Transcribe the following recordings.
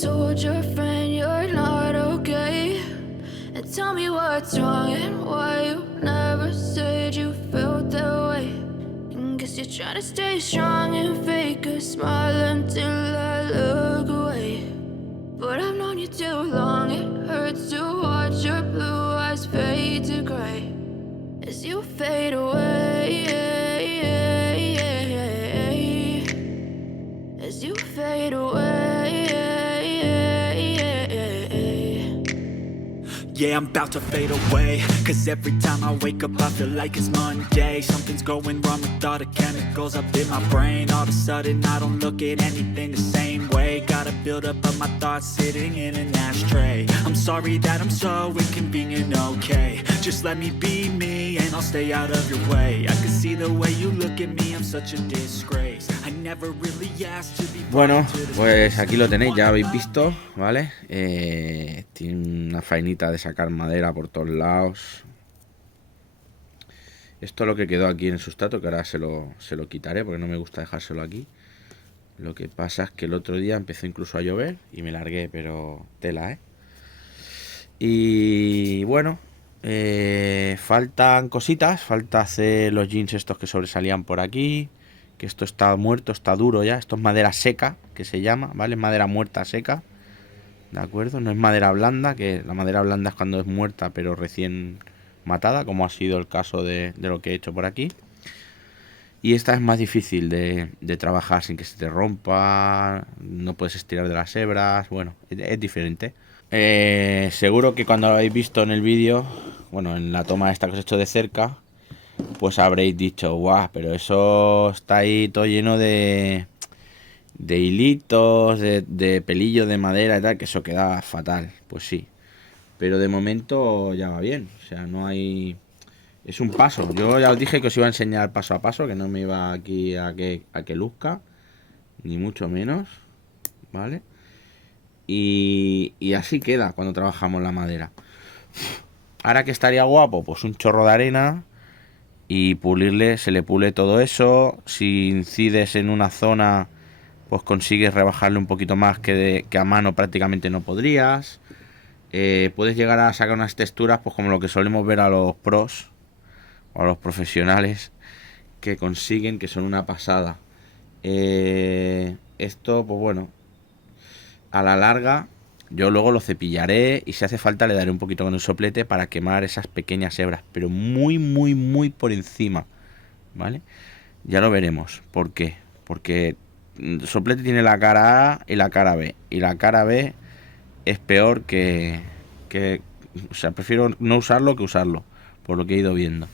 told your friend you're not okay? And tell me what's wrong and why you never said you felt that way. And guess you're trying to stay strong and fake a smile until I look away. But I've known you too long, it hurts to watch your blue eyes fade to gray as you fade away, as you fade away. Yeah, I'm about to fade away, cause every time I wake up I feel like it's Monday. Something's going wrong with all the chemicals up in my brain. All of a sudden I don't look at anything the same way. Got a build-up of my thoughts sitting in an ashtray. I'm sorry that I'm so inconvenient, okay? Just let me be me and I'll stay out of your way. I can see the way you look at me, I'm such a disgrace. I never really asked to be. Bueno, pues aquí lo tenéis, ya habéis visto, ¿vale? Tiene una faenita de sacar madera por todos lados. Esto es lo que quedó aquí en el sustrato, que ahora se lo quitaré porque no me gusta dejárselo aquí. Lo que pasa es que el otro día empezó incluso a llover y me largué, pero tela, ¿eh? Y bueno, faltan cositas, falta hacer los jeans estos que sobresalían por aquí. Que esto está muerto, está duro ya. Esto es madera seca, que se llama, ¿vale? Madera muerta seca, ¿de acuerdo? No es madera blanda, que la madera blanda es cuando es muerta pero recién matada, como ha sido el caso de lo que he hecho por aquí. Y esta es más difícil de trabajar sin que se te rompa, no puedes estirar de las hebras, bueno, es diferente. Seguro que cuando lo habéis visto en el vídeo, bueno, en la toma esta que os he hecho de cerca, pues habréis dicho, guau, pero eso está ahí todo lleno de hilitos, de pelillos de madera y tal, que eso queda fatal. Pues sí, pero de momento ya va bien, o sea, no hay... Es un paso, yo ya os dije que os iba a enseñar paso a paso, que no me iba aquí a que luzca, ni mucho menos, ¿vale? Y así queda cuando trabajamos la madera. Ahora que estaría guapo, pues un chorro de arena y pulirle, se le pule todo eso. Si incides en una zona, pues consigues rebajarle un poquito más que a mano prácticamente no podrías. Puedes llegar a sacar unas texturas pues como lo que solemos ver a los pros o a los profesionales que consiguen, que son una pasada. Esto pues bueno, a la larga yo luego lo cepillaré y si hace falta le daré un poquito con el soplete para quemar esas pequeñas hebras, pero muy muy muy por encima, ¿vale? Ya lo veremos. ¿Por qué? Porque el soplete tiene la cara A y la cara B, y la cara B es peor que o sea, prefiero no usarlo que usarlo, por lo que he ido viendo.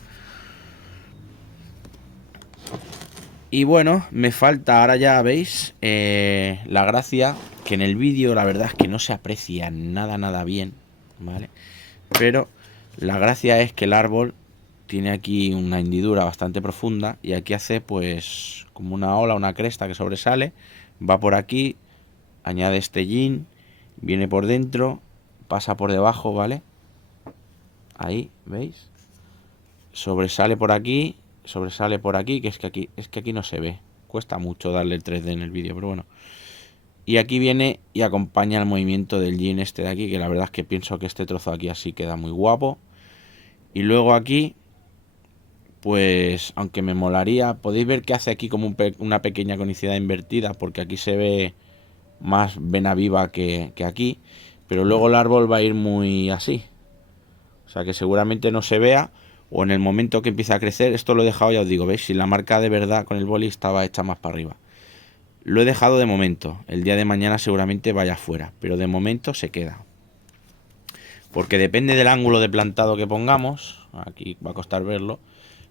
Y bueno, me falta, ahora ya veis, la gracia, que en el vídeo la verdad es que no se aprecia nada bien, ¿vale? Pero la gracia es que el árbol tiene aquí una hendidura bastante profunda y aquí hace pues como una ola, una cresta que sobresale, va por aquí, añade este jean, viene por dentro, pasa por debajo, ¿vale? Ahí, ¿veis? Sobresale por aquí, que es que aquí no se ve, cuesta mucho darle el 3D en el vídeo, pero bueno. Y aquí viene y acompaña el movimiento del jean este de aquí, que la verdad es que pienso que este trozo aquí así queda muy guapo. Y luego aquí, pues aunque me molaría, podéis ver que hace aquí como una pequeña conicidad invertida, porque aquí se ve más vena viva que aquí, pero luego el árbol va a ir muy así, o sea que seguramente no se vea, o en el momento que empiece a crecer. Esto lo he dejado, ya os digo, veis, si la marca de verdad con el boli estaba hecha más para arriba. Lo he dejado de momento, el día de mañana seguramente vaya afuera, pero de momento se queda. Porque depende del ángulo de plantado que pongamos, aquí va a costar verlo,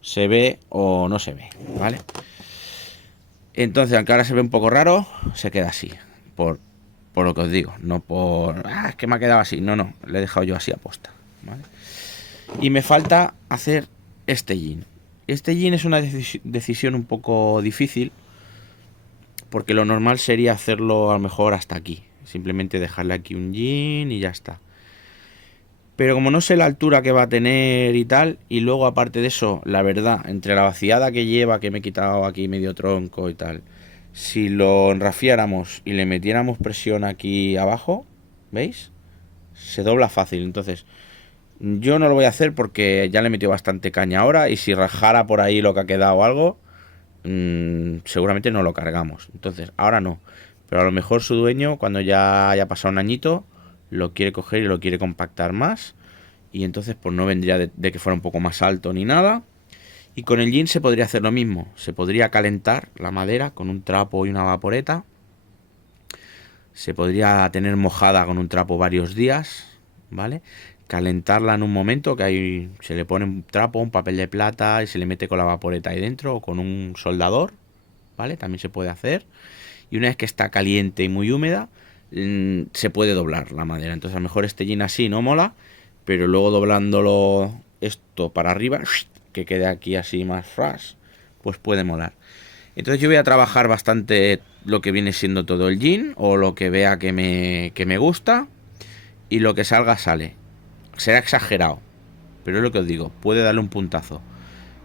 se ve o no se ve, ¿vale? Entonces, aunque ahora se ve un poco raro, se queda así, por lo que os digo, no por... es que me ha quedado así, no, le he dejado yo así aposta, ¿vale? Y me falta hacer este jean. Este jean es una decisión un poco difícil, porque lo normal sería hacerlo a lo mejor hasta aquí, simplemente dejarle aquí un jean y ya está. Pero como no sé la altura que va a tener y tal, y luego aparte de eso, la verdad, entre la vaciada que lleva, que me he quitado aquí medio tronco y tal, si lo enrafiáramos y le metiéramos presión aquí abajo, ¿veis? Se dobla fácil. Entonces, yo no lo voy a hacer porque ya le he metido bastante caña ahora, y si rajara por ahí lo que ha quedado o algo, seguramente no lo cargamos. Entonces, ahora no. Pero a lo mejor su dueño, cuando ya haya pasado un añito, lo quiere coger y lo quiere compactar más. Y entonces pues no vendría de que fuera un poco más alto ni nada. Y con el jean se podría hacer lo mismo. Se podría calentar la madera con un trapo y una vaporeta. Se podría tener mojada con un trapo varios días, ¿vale? Calentarla en un momento, que ahí se le pone un trapo, un papel de plata y se le mete con la vaporeta ahí dentro o con un soldador, ¿vale? También se puede hacer. Y una vez que está caliente y muy húmeda, se puede doblar la madera. Entonces a lo mejor este jean así no mola, pero luego doblándolo esto para arriba, que quede aquí así más ras, pues puede molar. Entonces yo voy a trabajar bastante lo que viene siendo todo el jean, o lo que vea que me gusta, y lo que salga sale. Será exagerado, pero es lo que os digo, puede darle un puntazo,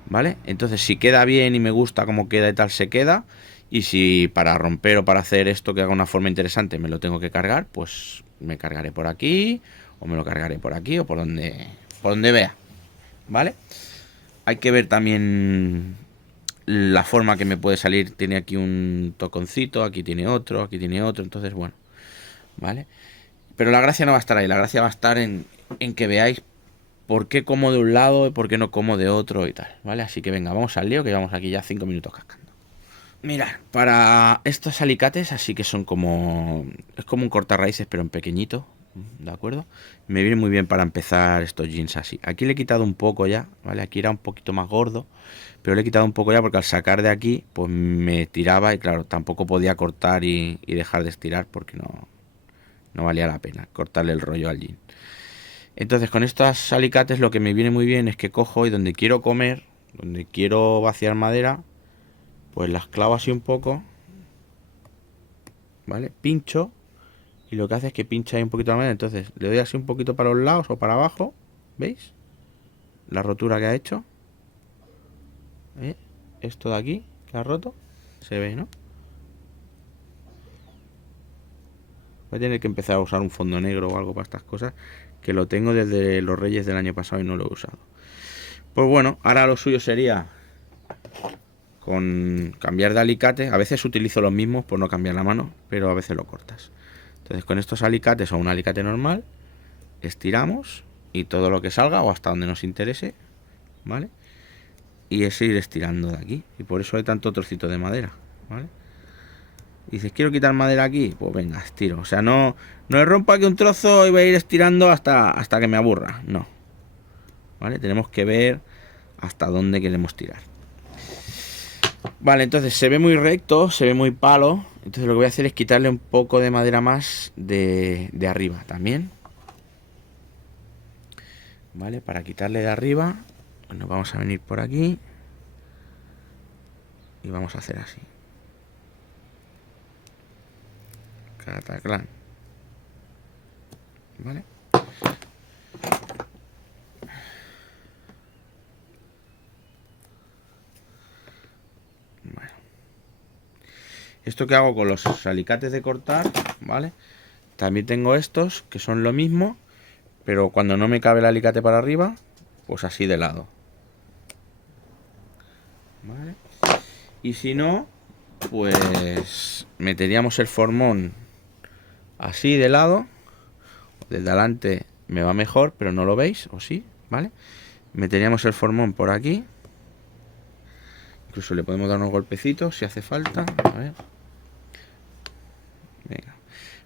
¿vale? Entonces si queda bien y me gusta cómo queda y tal, se queda. Y si para romper o para hacer esto que haga una forma interesante me lo tengo que cargar, pues me cargaré por aquí, o me lo cargaré por aquí, o por donde vea, ¿vale? Hay que ver también la forma que me puede salir. Tiene aquí un toconcito, aquí tiene otro, entonces bueno, ¿vale? Pero la gracia no va a estar ahí, la gracia va a estar en que veáis por qué como de un lado y por qué no como de otro y tal, ¿vale? Así que venga, vamos al lío, que llevamos aquí ya 5 minutos cascando. Mirad, para estos alicates así que son como... es como un cortarraíces pero en pequeñito, ¿de acuerdo? Me viene muy bien para empezar estos jeans así. Aquí le he quitado un poco ya, ¿vale? Aquí era un poquito más gordo, pero le he quitado un poco ya porque al sacar de aquí pues me tiraba y claro, tampoco podía cortar y dejar de estirar porque no valía la pena cortarle el rollo al jean. Entonces con estos alicates lo que me viene muy bien es que cojo y donde quiero comer, donde quiero vaciar madera, pues las clavo así un poco, ¿vale? Pincho, y lo que hace es que pincha ahí un poquito la madera. Entonces le doy así un poquito para los lados o para abajo, ¿veis? La rotura que ha hecho. Esto de aquí que ha roto, se ve, ¿no? Voy a tener que empezar a usar un fondo negro o algo para estas cosas, que lo tengo desde los Reyes del año pasado y no lo he usado. Pues bueno, ahora lo suyo sería con cambiar de alicate. A veces utilizo los mismos por no cambiar la mano, pero a veces lo cortas. Entonces con estos alicates o un alicate normal, estiramos y todo lo que salga o hasta donde nos interese, ¿vale? Y es ir estirando de aquí. Y por eso hay tanto trocito de madera, ¿vale? Dices, quiero quitar madera aquí, pues venga, estiro. O sea, no rompo aquí un trozo y voy a ir estirando hasta que me aburra. No, ¿vale? Tenemos que ver hasta dónde queremos tirar. Vale, entonces se ve muy recto, se ve muy palo. Entonces lo que voy a hacer es quitarle un poco de madera más de arriba también. Vale, para quitarle de arriba, nos vamos a venir por aquí y vamos a hacer así. Cataclán. ¿Vale? Bueno. Esto que hago con los alicates de cortar, ¿vale? También tengo estos que son lo mismo, pero cuando no me cabe el alicate para arriba, pues así de lado. ¿Vale? Y si no, pues meteríamos el formón así de lado. Desde adelante me va mejor, pero no lo veis, o sí, ¿vale? Meteríamos el formón por aquí. Incluso le podemos dar unos golpecitos si hace falta. A ver. Venga.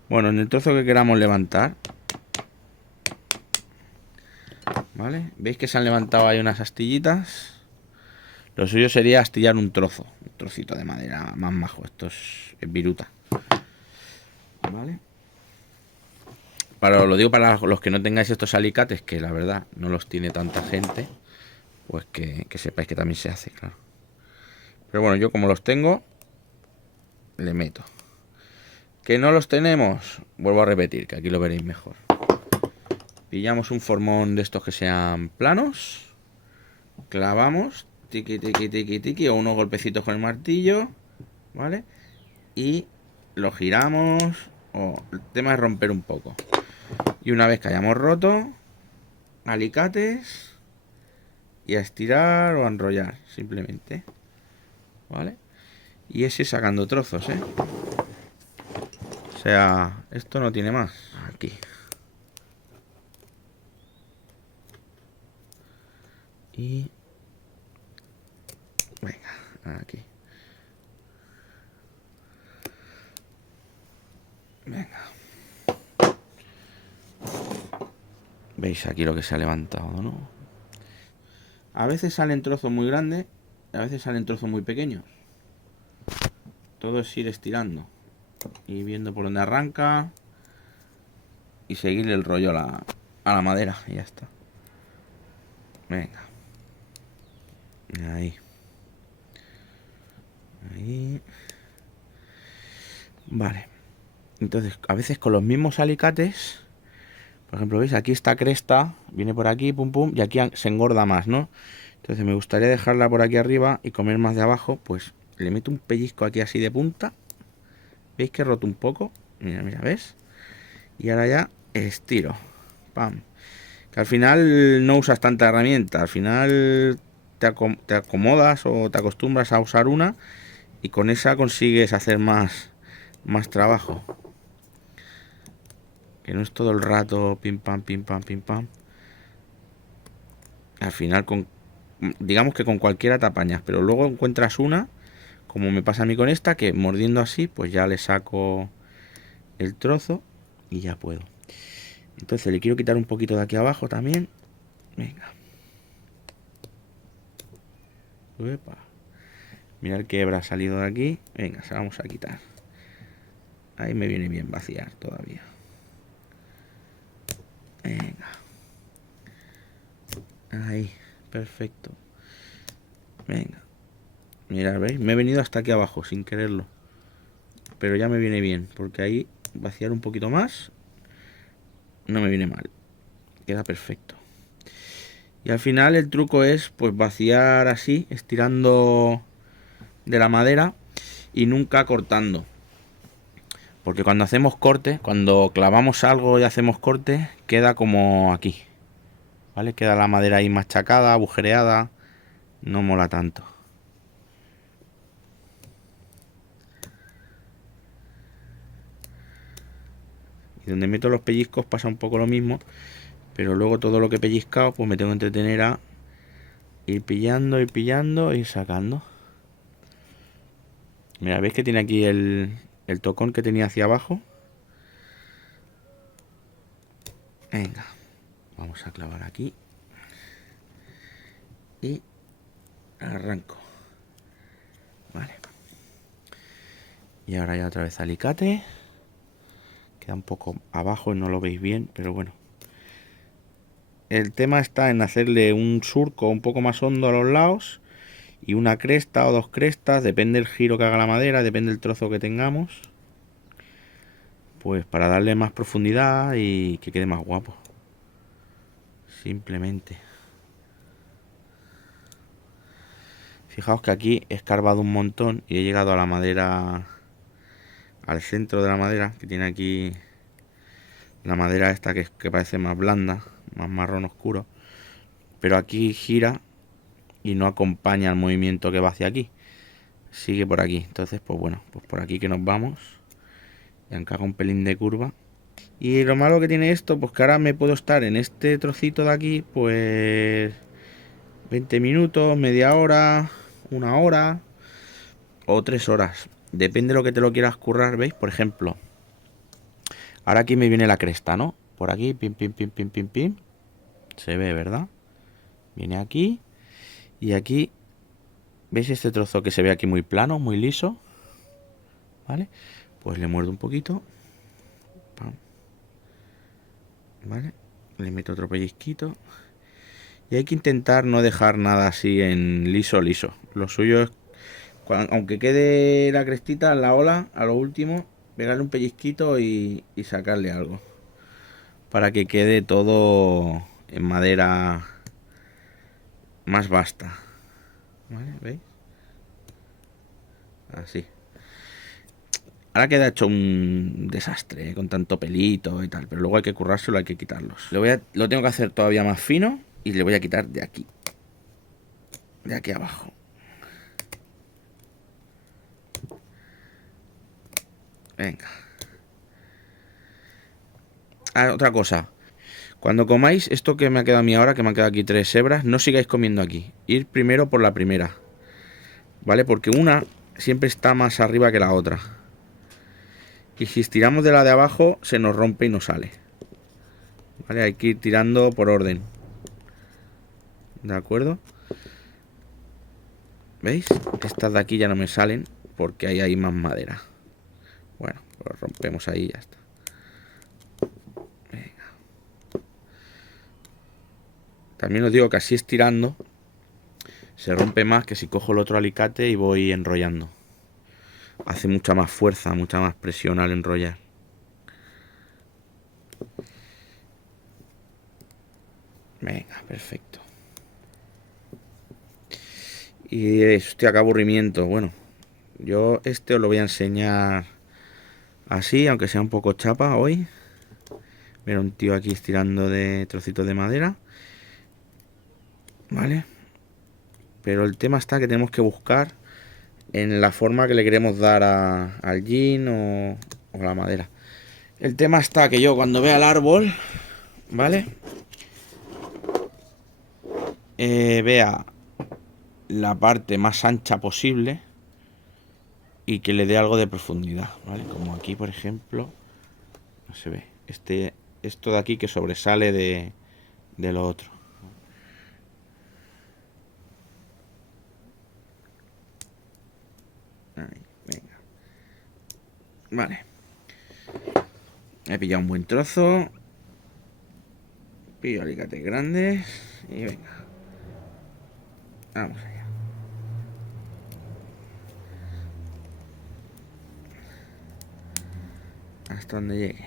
Bueno, en el trozo que queramos levantar, ¿vale? ¿Veis que se han levantado ahí unas astillitas? Lo suyo sería astillar un trocito de madera más majo. Esto es viruta, ¿vale? Lo digo para los que no tengáis estos alicates, que la verdad no los tiene tanta gente, pues que sepáis que también se hace, claro. Pero bueno, yo como los tengo, le meto. ¿Que no los tenemos? Vuelvo a repetir, que aquí lo veréis mejor. Pillamos un formón de estos que sean planos, clavamos, tiqui, tiqui, tiqui, tiqui, o unos golpecitos con el martillo, ¿vale? y lo giramos. El tema es romper un poco. Y una vez que hayamos roto, alicates y a estirar o a enrollar, simplemente. ¿Vale? Y ese sacando trozos, ¿eh? O sea, esto no tiene más. Aquí. Y... venga, aquí. Venga. Veis aquí lo que se ha levantado, ¿no? A veces salen trozos muy grandes, a veces salen trozos muy pequeños. Todo es ir estirando y viendo por dónde arranca y seguirle el rollo a la madera y ya está. Venga. Ahí. Ahí. Vale. Entonces, a veces con los mismos alicates, por ejemplo, ¿veis? Aquí esta cresta viene por aquí, pum pum, y aquí se engorda más, ¿no? Entonces me gustaría dejarla por aquí arriba y comer más de abajo, pues le meto un pellizco aquí así de punta. ¿Veis que he roto un poco? Mira, mira, ¿ves? Y ahora ya estiro. Pam. Que al final no usas tanta herramienta. Al final te acomodas o te acostumbras a usar una y con esa consigues hacer más trabajo. Que no es todo el rato pim pam, pim pam, pim pam. Al final, digamos que con cualquiera te apañas, pero luego encuentras una, como me pasa a mí con esta, que mordiendo así, pues ya le saco el trozo y ya puedo. Entonces le quiero quitar un poquito de aquí abajo también. Venga. Uepa. Mirad qué hebra ha salido de aquí. Venga, se la vamos a quitar. Ahí me viene bien vaciar todavía. Venga. Ahí, perfecto. Venga. Mirad, ¿veis? Me he venido hasta aquí abajo sin quererlo. Pero ya me viene bien, porque ahí vaciar un poquito más no me viene mal. Queda perfecto. Y al final el truco es pues vaciar así, estirando de la madera y nunca cortando. Porque cuando hacemos corte, cuando clavamos algo y hacemos corte, queda como aquí. ¿Vale? Queda la madera ahí machacada, agujereada. No mola tanto. Y donde meto los pellizcos pasa un poco lo mismo. Pero luego todo lo que he pellizcado, pues me tengo que entretener a ir pillando, ir sacando. Mira, ¿veis que tiene aquí el tocón que tenía hacia abajo? Venga, vamos a clavar aquí. Y arranco. Vale. Y ahora ya otra vez alicate. Queda un poco abajo y no lo veis bien, pero bueno. El tema está en hacerle un surco un poco más hondo a los lados y una cresta o dos crestas, depende del giro que haga la madera, depende del trozo que tengamos, pues para darle más profundidad y que quede más guapo. Simplemente. Fijaos que aquí he escarbado un montón y he llegado a la madera, al centro de la madera, que tiene aquí la madera esta que parece más blanda, más marrón oscuro, pero aquí gira y no acompaña el movimiento que va hacia aquí, sigue por aquí. Entonces pues bueno, pues por aquí que nos vamos, y aunque haga un pelín de curva. Y lo malo que tiene esto, pues que ahora me puedo estar en este trocito de aquí pues 20 minutos, media hora, una hora o 3 horas, depende de lo que te lo quieras currar. ¿Veis? Por ejemplo, ahora aquí me viene la cresta, ¿no? Por aquí, pim, pim, pim, pim, pim, pim. Se ve, ¿verdad? Viene aquí. Y aquí, ¿veis este trozo que se ve aquí muy plano, muy liso? ¿Vale? Pues le muerdo un poquito. Pam. ¿Vale? Le meto otro pellizquito. Y hay que intentar no dejar nada así en liso, liso. Lo suyo es, aunque quede la crestita en la ola, a lo último, pegarle un pellizquito y sacarle algo. Para que quede todo en madera más vasta. ¿Vale? ¿Veis? Así. Ahora queda hecho un desastre, con tanto pelito y tal. Pero luego hay que currárselo, hay que quitarlos. Lo tengo que hacer todavía más fino y le voy a quitar de aquí. De aquí abajo. Venga. Otra cosa. Cuando comáis esto que me ha quedado a mí ahora, que me han quedado aquí 3 hebras, no sigáis comiendo aquí. Ir primero por la primera. ¿Vale? Porque una siempre está más arriba que la otra. Y si estiramos de la de abajo, se nos rompe y no sale. ¿Vale? Hay que ir tirando por orden. ¿De acuerdo? ¿Veis? Estas de aquí ya no me salen porque ahí hay más madera. Bueno, pues rompemos ahí y ya está. Venga. También os digo que así estirando se rompe más que si cojo el otro alicate y voy enrollando. Hace mucha más fuerza, mucha más presión al enrollar. Venga, perfecto. Y diréis, hostia, qué aburrimiento. Bueno, yo os lo voy a enseñar así, aunque sea un poco chapa hoy. Mira, un tío aquí estirando de trocitos de madera. ¿Vale? Pero el tema está que tenemos que buscar en la forma que le queremos dar al yin o la madera. El tema está que yo cuando vea el árbol, ¿vale? Vea la parte más ancha posible y que le dé algo de profundidad, ¿vale? Como aquí, por ejemplo, no se ve. Esto de aquí que sobresale de lo otro. Ahí, venga. Vale. He pillado un buen trozo. Pillo alicates grandes. Y venga. Vamos allá. Hasta donde llegue.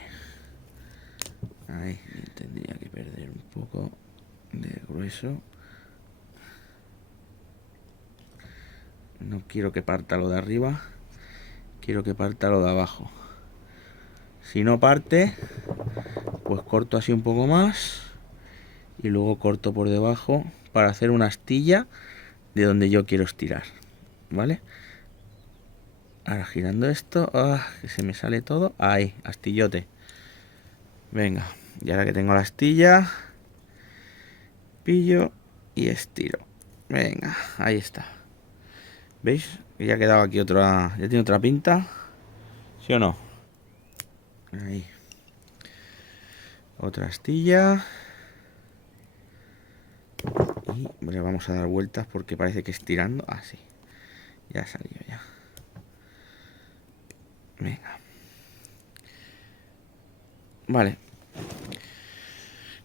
Ahí tendría que perder un poco de grueso. No quiero que parta lo de arriba. Quiero que parta lo de abajo. Si no parte, pues corto así un poco más. Y luego corto por debajo para hacer una astilla de donde yo quiero estirar. ¿Vale? Ahora girando esto. Que se me sale todo. Ahí, astillote. Venga. Y ahora que tengo la astilla, pillo y estiro. Venga, ahí está. ¿Veis? Ya ha quedado aquí otra. Ya tiene otra pinta. ¿Sí o no? Ahí. Otra astilla. Y le vamos a dar vueltas porque parece que estirando. Ah, sí. Ya ha salido ya. Venga. Vale.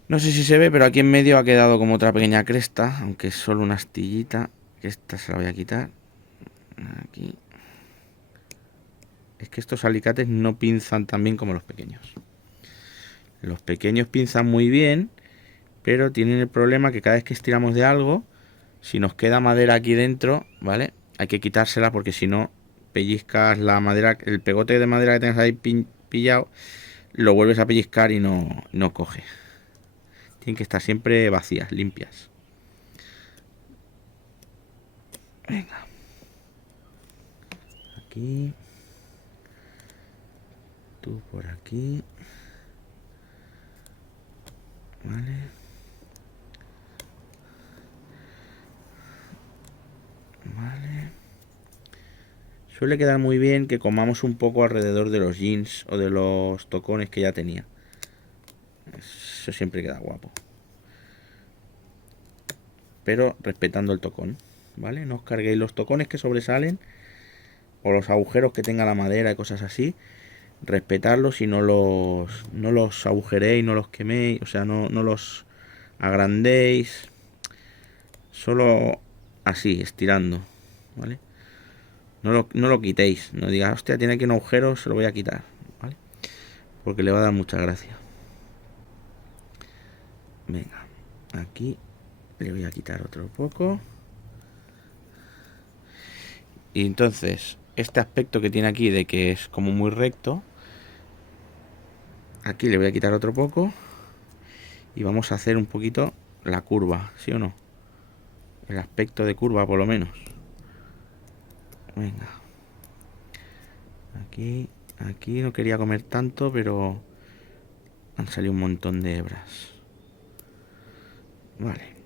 No sé si se ve, pero aquí en medio ha quedado como otra pequeña cresta, aunque es solo una astillita. Esta se la voy a quitar. Aquí. Es que estos alicates no pinzan tan bien como los pequeños. Los pequeños pinzan muy bien, pero tienen el problema que cada vez que estiramos de algo, si nos queda madera aquí dentro, ¿vale? Hay que quitársela porque si no pellizcas la madera, el pegote de madera que tengas ahí pillado, lo vuelves a pellizcar y no coge. Tienen que estar siempre vacías, limpias. Venga. Aquí. Tú por aquí. Vale. Vale. Suele quedar muy bien que comamos un poco alrededor de los jeans o de los tocones que ya tenía. Eso siempre queda guapo. Pero respetando el tocón, ¿vale? No os carguéis los tocones que sobresalen o los agujeros que tenga la madera y cosas así. Respetarlos y no los agujeréis, no los queméis, o sea, no los agrandéis. Solo así, estirando, ¿vale? No lo quitéis, no digas, hostia, tiene aquí un agujero, se lo voy a quitar, ¿vale? Porque le va a dar mucha gracia. Venga, aquí le voy a quitar otro poco. Y entonces, este aspecto que tiene aquí de que es como muy recto. Aquí le voy a quitar otro poco y vamos a hacer un poquito la curva, ¿sí o no? El aspecto de curva por lo menos. Venga. Aquí no quería comer tanto, pero han salido un montón de hebras. Vale.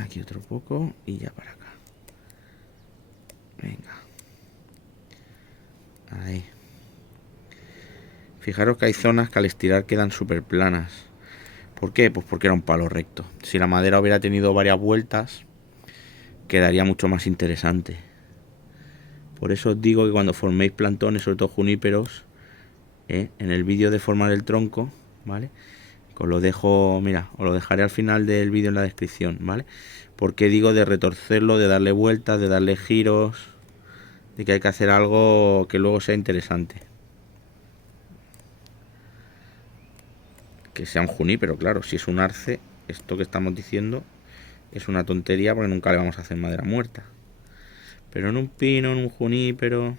Aquí otro poco y ya para acá. Venga. Ahí. Fijaros que hay zonas que al estirar quedan súper planas. ¿Por qué? Pues porque era un palo recto. Si la madera hubiera tenido varias vueltas, quedaría mucho más interesante. Por eso os digo que cuando forméis plantones, sobre todo juníperos, en el vídeo de formar el tronco, ¿vale? Os lo dejo, mira, os lo dejaré al final del vídeo en la descripción, ¿vale? Porque digo de retorcerlo, de darle vueltas, de darle giros, de que hay que hacer algo que luego sea interesante. Que sea un junípero, claro, si es un arce, esto que estamos diciendo es una tontería porque nunca le vamos a hacer madera muerta. Pero en un pino, en un junípero,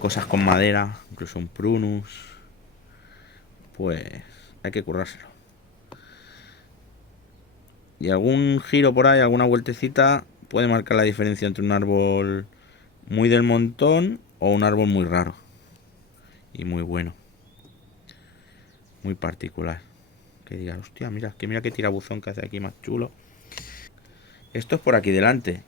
cosas con madera, incluso un prunus, pues hay que currárselo. Y algún giro por ahí, alguna vueltecita, puede marcar la diferencia entre un árbol muy del montón o un árbol muy raro y muy bueno, muy particular. Que diga, hostia, mira qué tirabuzón que hace aquí más chulo. Esto es por aquí delante.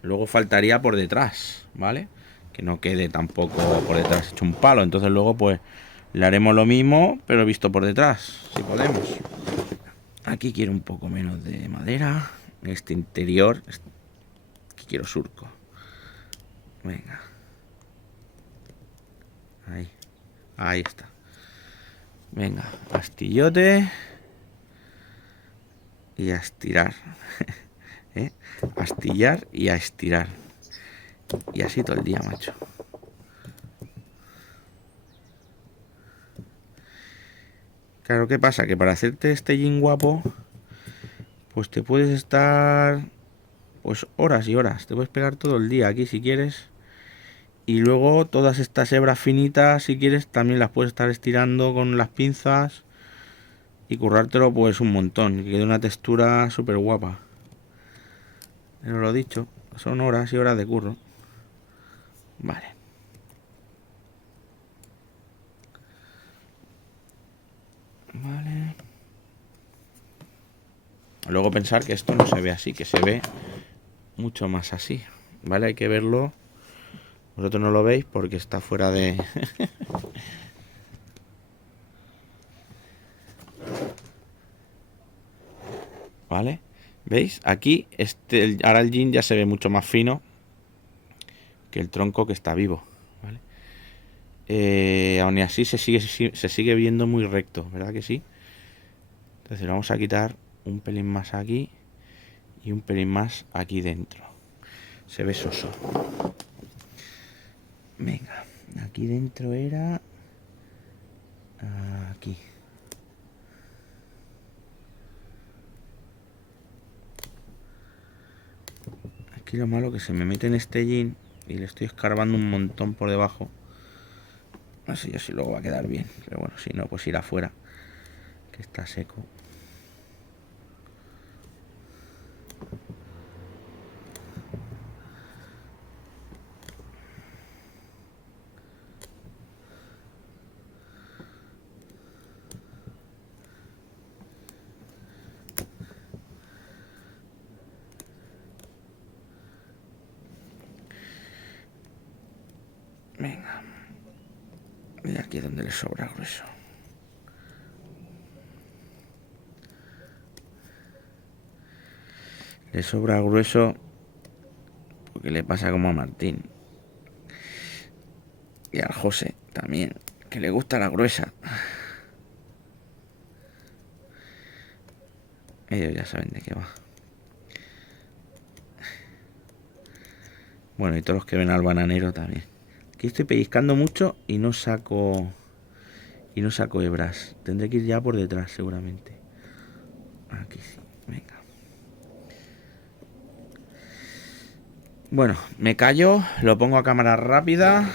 Luego faltaría por detrás, ¿vale? Que no quede tampoco por detrás hecho un palo. Entonces luego pues le haremos lo mismo, pero visto por detrás, si podemos. Aquí quiero un poco menos de madera. Este interior, aquí quiero surco. Venga. Ahí está. Venga, astillote. Y a estirar. ¿Eh? A astillar y a estirar. Y así todo el día, macho. Claro, ¿qué pasa? Que para hacerte este jean guapo, pues te puedes estar pues horas y horas. Te puedes pegar todo el día aquí si quieres. Y luego todas estas hebras finitas, si quieres, también las puedes estar estirando con las pinzas y currártelo pues un montón. Que quede una textura súper guapa. Pero lo dicho, son horas y horas de curro. Vale. Vale. Luego pensar que esto no se ve así, que se ve mucho más así. Vale, hay que verlo. Vosotros no lo veis porque está fuera de... ¿Vale? ¿Veis? Aquí ahora el jean ya se ve mucho más fino que el tronco que está vivo. ¿Vale? Aún así se sigue viendo muy recto, ¿verdad que sí? Entonces le vamos a quitar un pelín más aquí y un pelín más aquí dentro. Se ve soso. Venga, aquí dentro era... Aquí. Aquí lo malo que se me mete en este jean y le estoy escarbando un montón por debajo. No sé yo si luego va a quedar bien, pero bueno, si no, pues irá afuera, que está seco. Venga. Y aquí es donde le sobra grueso. Le sobra grueso porque le pasa como a Martín. Y al José también, que le gusta la gruesa. Ellos ya saben de qué va. Bueno, y todos los que ven al bananero también. Aquí estoy pellizcando mucho y no saco hebras. Tendré que ir ya por detrás seguramente. Aquí sí, venga. Bueno, me callo, lo pongo a cámara rápida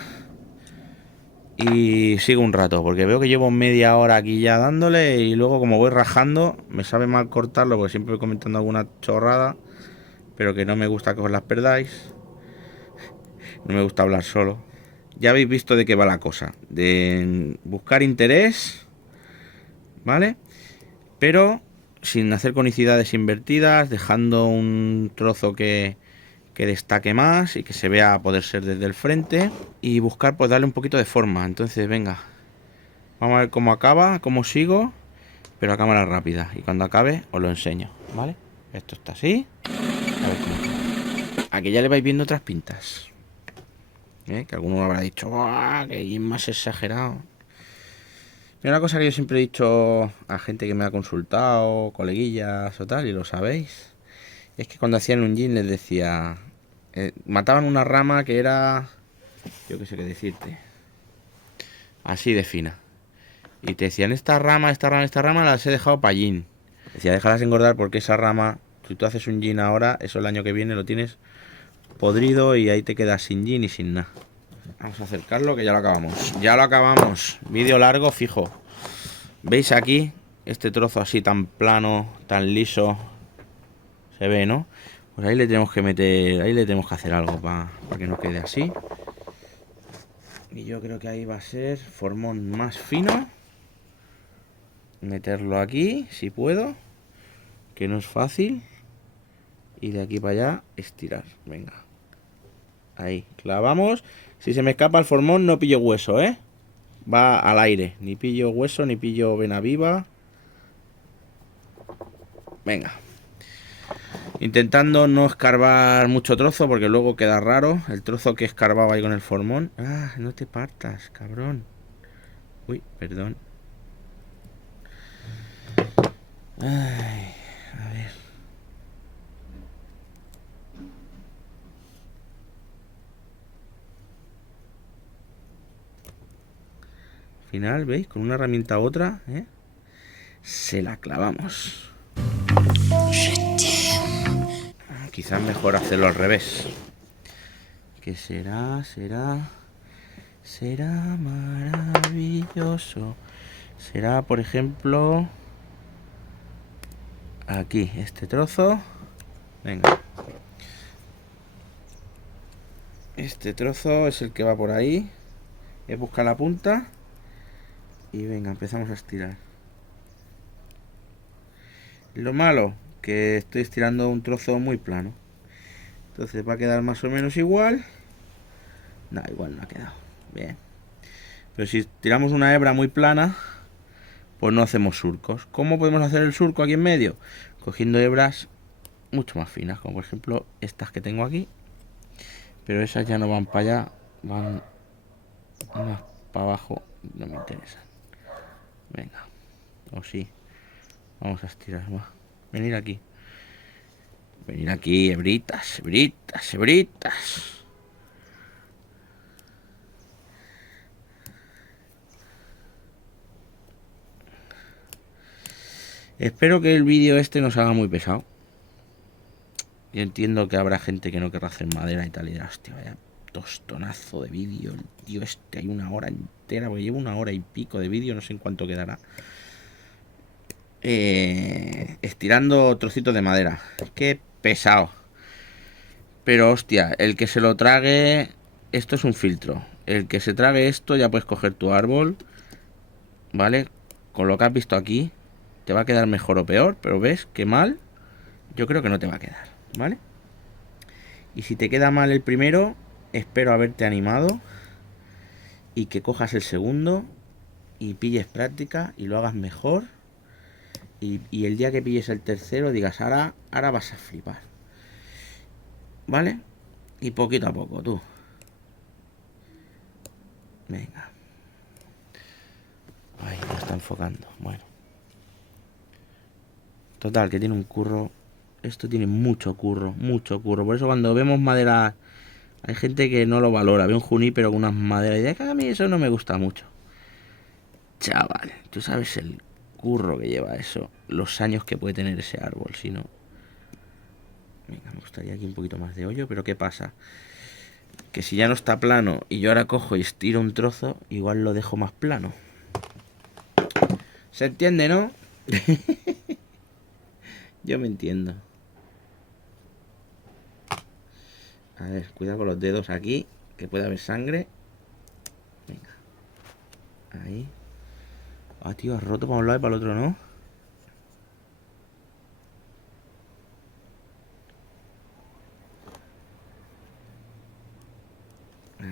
y sigo un rato, porque veo que llevo media hora aquí ya dándole y luego como voy rajando, me sabe mal cortarlo porque siempre voy comentando alguna chorrada, pero que no me gusta que os las perdáis. No me gusta hablar solo. Ya habéis visto de qué va la cosa, de buscar interés, ¿vale? Pero sin hacer conicidades invertidas, dejando un trozo que destaque más y que se vea a poder ser desde el frente, y buscar pues darle un poquito de forma. Entonces venga, vamos a ver cómo acaba, cómo sigo, pero a cámara rápida, y cuando acabe os lo enseño, ¿vale? Esto está así. A ver cómo queda. Aquí ya le vais viendo otras pintas, que alguno habrá dicho, ¡buah, que es más exagerado! Y una cosa que yo siempre he dicho a gente que me ha consultado, coleguillas o tal, y lo sabéis, es que cuando hacían un gin les decía, mataban una rama que era, yo qué sé qué decirte, así de fina, y te decían, esta rama las he dejado para gin. Decía, déjalas engordar porque esa rama, si tú haces un gin ahora, eso el año que viene lo tienes podrido y ahí te quedas sin gin y sin nada. Vamos a acercarlo que ya lo acabamos. Ya lo acabamos. Vídeo largo, fijo. ¿Veis aquí? Este trozo así tan plano, tan liso. Se ve, ¿no? Pues ahí le tenemos que meter, ahí le tenemos que hacer algo para que no quede así. Y yo creo que ahí va a ser formón más fino. Meterlo aquí, si puedo. Que no es fácil. Y de aquí para allá, estirar. Venga. Ahí, clavamos. Si se me escapa el formón, no pillo hueso, ¿eh? Va al aire. Ni pillo hueso, ni pillo vena viva. Venga. Intentando no escarbar mucho trozo, porque luego queda raro. El trozo que escarbaba ahí con el formón. Ah, no te partas, cabrón. Uy, perdón. Ay, a ver. Al final, ¿veis? Con una herramienta u otra, se la clavamos. Quizás mejor hacerlo al revés. ¿Qué será? Será maravilloso. Será, por ejemplo, aquí, este trozo. Venga. Este trozo es el que va por ahí. He buscado la punta. Y venga, empezamos a estirar. Lo malo, que estoy estirando un trozo muy plano. Entonces va a quedar más o menos igual. No, igual no ha quedado. Bien. Pero si tiramos una hebra muy plana, pues no hacemos surcos. ¿Cómo podemos hacer el surco aquí en medio? Cogiendo hebras mucho más finas, como por ejemplo estas que tengo aquí. Pero esas ya no van para allá, van más para abajo. No me interesan. Venga. O sí. Vamos a estirar más. Venir aquí. Venir aquí, hebritas, hebritas, hebritas. Espero que el vídeo este no se haga muy pesado. Yo entiendo que habrá gente que no querrá hacer madera y tal. Y dirá, hostia, vaya tostonazo de vídeo. El tío este, hay una hora entera. Porque llevo una hora y pico de vídeo, no sé en cuánto quedará. Estirando trocitos de madera. Qué pesado. Pero hostia, el que se lo trague, esto es un filtro. El que se trague esto, ya puedes coger tu árbol, ¿vale? Con lo que has visto aquí, te va a quedar mejor o peor, pero ves que mal, yo creo que no te va a quedar, ¿vale? Y si te queda mal el primero, espero haberte animado y que cojas el segundo y pilles práctica y lo hagas mejor. Y el día que pilles el tercero digas, ahora vas a flipar. ¿Vale? Y poquito a poco, tú. Venga. Ay, ya está enfocando. Bueno. Total, que tiene un curro. Esto tiene mucho curro, mucho curro. Por eso cuando vemos madera, hay gente que no lo valora. Ve un junípero con unas maderas y dice que a mí eso no me gusta mucho. Chaval, tú sabes el curro que lleva eso. Los años que puede tener ese árbol, si no. Venga, me gustaría aquí un poquito más de hoyo, pero ¿qué pasa? Que si ya no está plano y yo ahora cojo y estiro un trozo, igual lo dejo más plano. ¿Se entiende, no? Yo me entiendo. A ver, cuidado con los dedos aquí, que puede haber sangre. Venga. Ahí. Ah, tío, has roto para un lado y para el otro, ¿no?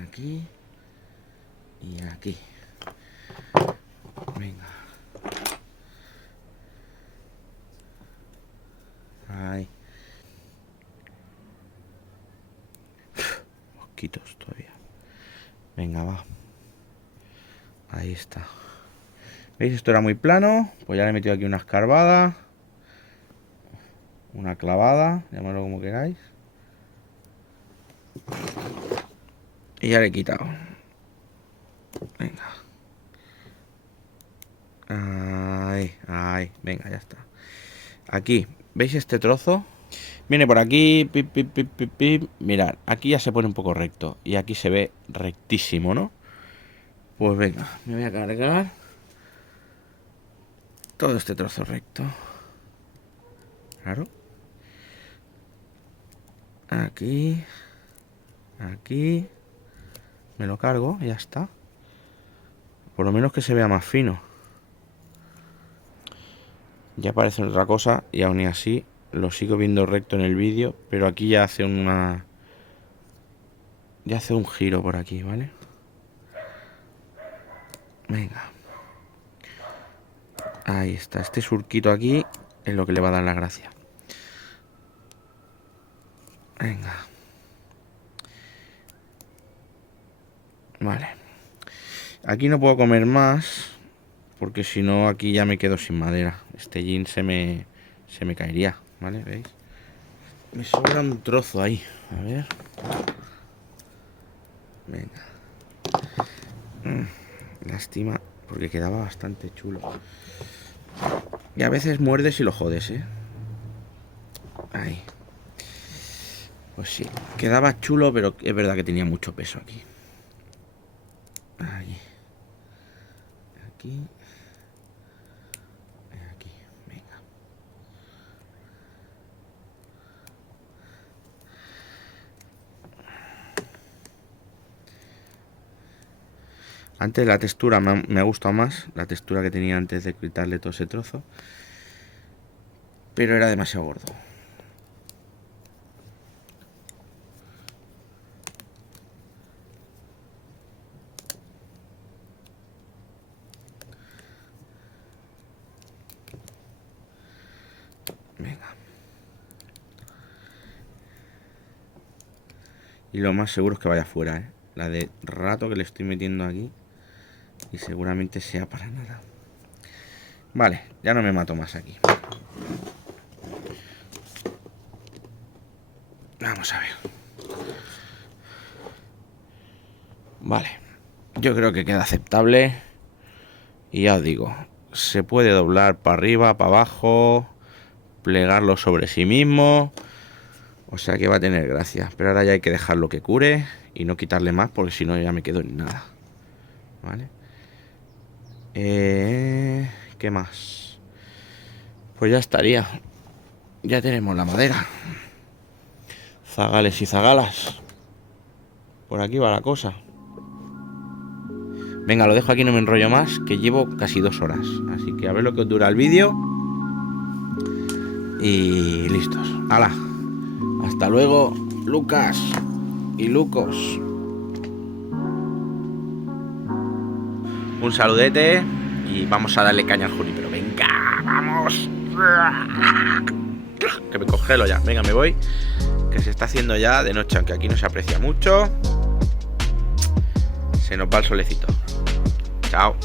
Aquí. Y aquí. Venga. Ahí. Mosquitos todavía. Venga, va. Ahí está. ¿Veis? Esto era muy plano. Pues ya le he metido aquí una escarbada. Una clavada. Llamadlo como queráis. Y ya le he quitado. Venga. Ahí, ahí. Venga, ya está. Aquí, ¿veis este trozo? Viene por aquí, pip, pip, pip, pip, pip. Mirad, aquí ya se pone un poco recto. Y aquí se ve rectísimo, ¿no? Pues venga, me voy a cargar todo este trozo recto. Claro. Aquí. Aquí. Me lo cargo y ya está. Por lo menos que se vea más fino. Ya parece otra cosa y aún así lo sigo viendo recto en el vídeo, pero aquí ya hace una... Ya hace un giro por aquí, ¿vale? Venga. Ahí está. Este surquito aquí es lo que le va a dar la gracia. Venga. Vale. Aquí no puedo comer más, porque si no aquí ya me quedo sin madera. Este jean se me caería, ¿vale? ¿Veis? Me sobra un trozo ahí. A ver. Venga. Lástima, porque quedaba bastante chulo. Y a veces muerdes y lo jodes, ¿eh? Ahí. Pues sí, quedaba chulo, pero es verdad que tenía mucho peso aquí. Ahí. Aquí. Aquí. Venga. Antes la textura me ha gustado más, la textura que tenía antes de quitarle todo ese trozo, pero era demasiado gordo. Venga. Y lo más seguro es que vaya fuera, ¿eh? La de rato que le estoy metiendo aquí. Y seguramente sea para nada. Vale, ya no me mato más aquí. Vamos a ver. Vale. Yo creo que queda aceptable. Y ya os digo, se puede doblar para arriba, para abajo, plegarlo sobre sí mismo. O sea que va a tener gracia. Pero ahora ya hay que dejarlo que cure y no quitarle más, porque si no ya me quedo en nada. Vale. ¿Qué más? Pues ya estaría. Ya tenemos la madera. Zagales y zagalas. Por aquí va la cosa. Venga, lo dejo aquí, no me enrollo más, que llevo casi 2 horas. Así que a ver lo que os dura el vídeo. Y listos. ¡Hala! Hasta luego, Lucas y Lucos. Un saludete y vamos a darle caña al Junípero. Venga, vamos. Que me congelo ya. Venga, me voy. Que se está haciendo ya de noche, aunque aquí no se aprecia mucho. Se nos va el solecito. Chao.